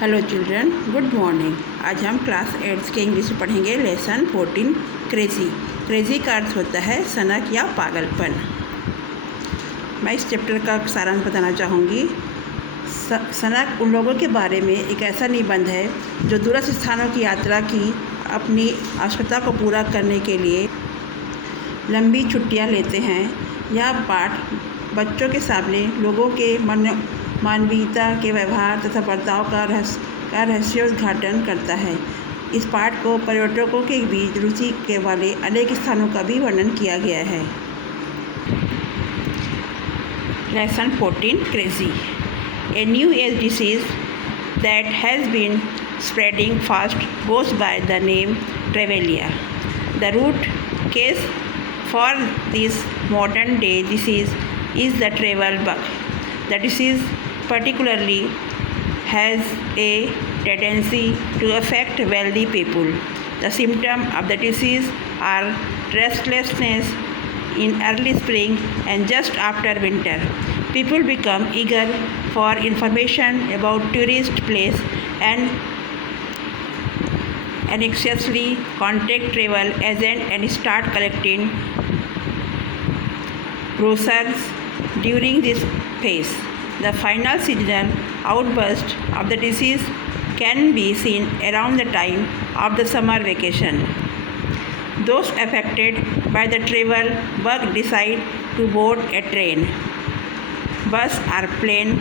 Hello children, good morning. आज हम class 8 के इंग्लिश में पढ़ेंगे लेसन 14 क्रेज़ी। क्रेज़ी का अर्थ होता है सनक या पागलपन। मैं इस चैप्टर का सारांश बताना चाहूँगी। सनक उन लोगों के बारे में एक ऐसा निबंध है जो दूरस्थ स्थानों की यात्रा की अपनी आवश्यकता को पूरा करने के लिए लंबी छुट्टियाँ लेते हैं। यह पाठ बच्चों के सामने लोगों के मानवीयता के व्यवहार तथा बर्ताव का रहस्योद्घाटन करता है। इस पाठ को पर्यटकों के बीच रुचि के वाले अनेक स्थानों का भी वर्णन किया गया है। Lesson 14 crazy. A new age disease that has been spreading fast goes by the name Trevelya. The root cause for this modern day disease is the travel bug. The disease particularly has a tendency to affect wealthy people. The symptoms of the disease are restlessness in early spring and just after winter. People become eager for information about tourist places and anxiously contact travel agents and start collecting brochures during this phase. The final seasonal outburst of the disease can be seen around the time of the summer vacation. Those affected by the travel bug decide to board a train, bus or plane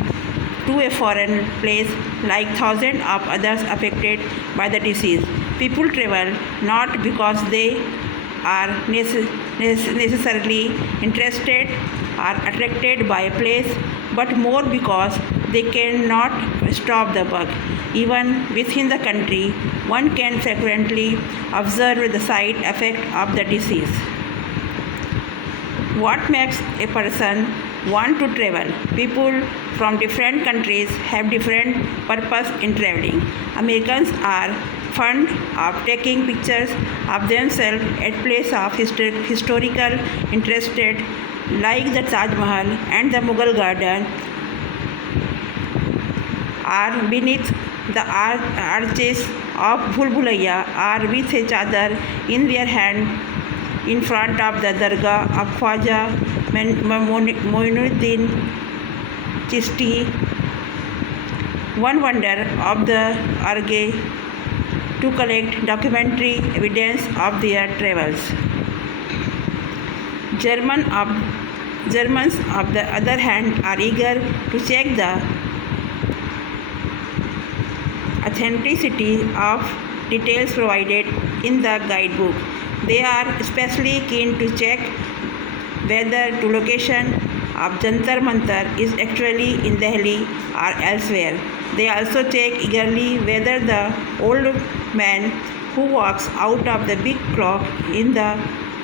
to a foreign place like thousands of others affected by the disease. People travel not because they are necessarily interested or attracted by a place, but more because they cannot stop the bug. Even within the country, one can frequently observe the side effect of the disease. What makes a person want to travel? People from different countries have different purpose in traveling. Americans are fond of taking pictures of themselves at places of historical interest like the Taj Mahal and the Mughal Garden, or beneath the arches of Bhul Bhulaiya, or with a chadar in their hand in front of the Dargah of Khwaja Moinuddin Chishti. One wonder of the Arge to collect documentary evidence of their travels. Germans, on the other hand, are eager to check the authenticity of details provided in the guidebook. They are especially keen to check whether the location of Jantar Mantar is actually in Delhi or elsewhere. They also check eagerly whether the old man who walks out of the big clock in the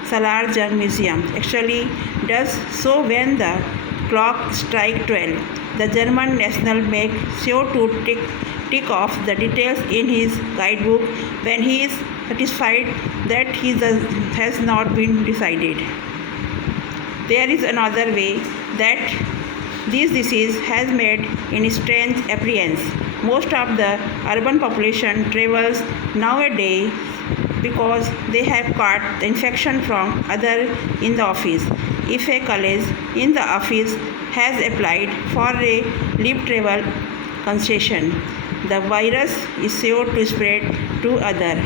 Salar Jung Museum actually does so when the clock strikes 12. The German national makes sure to tick off the details in his guidebook when he is satisfied that he has not been decided. There is another way that this disease has made in strange appearance. Most of the urban population travels nowadays because they have caught the infection from others in the office. If a colleague in the office has applied for a leave travel concession, the virus is sure to spread to others.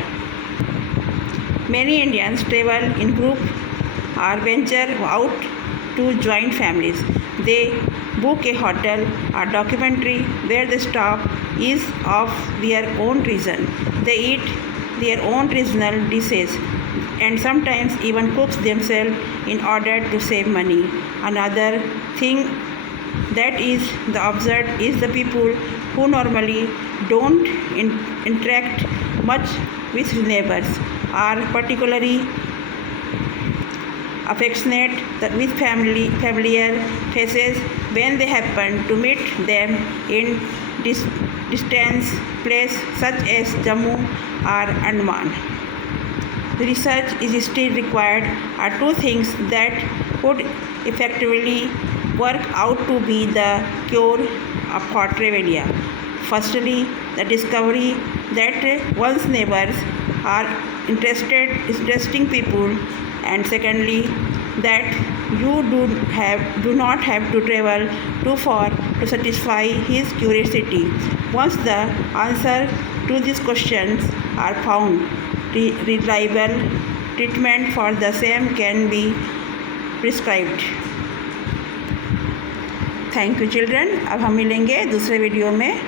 Many Indians travel in groups or venture out to join families. They book a hotel or documentary where the stop is of their own region. They eat their own regional dishes and sometimes even cooks themselves in order to save money. Another thing that is observed is the people who normally don't interact much with neighbors are particularly affectionate with familiar faces when they happen to meet them in distant places such as Jammu or Andaman. Research is still required are two things that could effectively work out to be the cure for Trevelya. Firstly, the discovery that one's neighbors are interesting people, and secondly, that you do not have to travel too far to satisfy his curiosity. Once the answer to these questions are found, reliable treatment for the same can be prescribed. Thank you children. अब हम मिलेंगे दूसरे video में।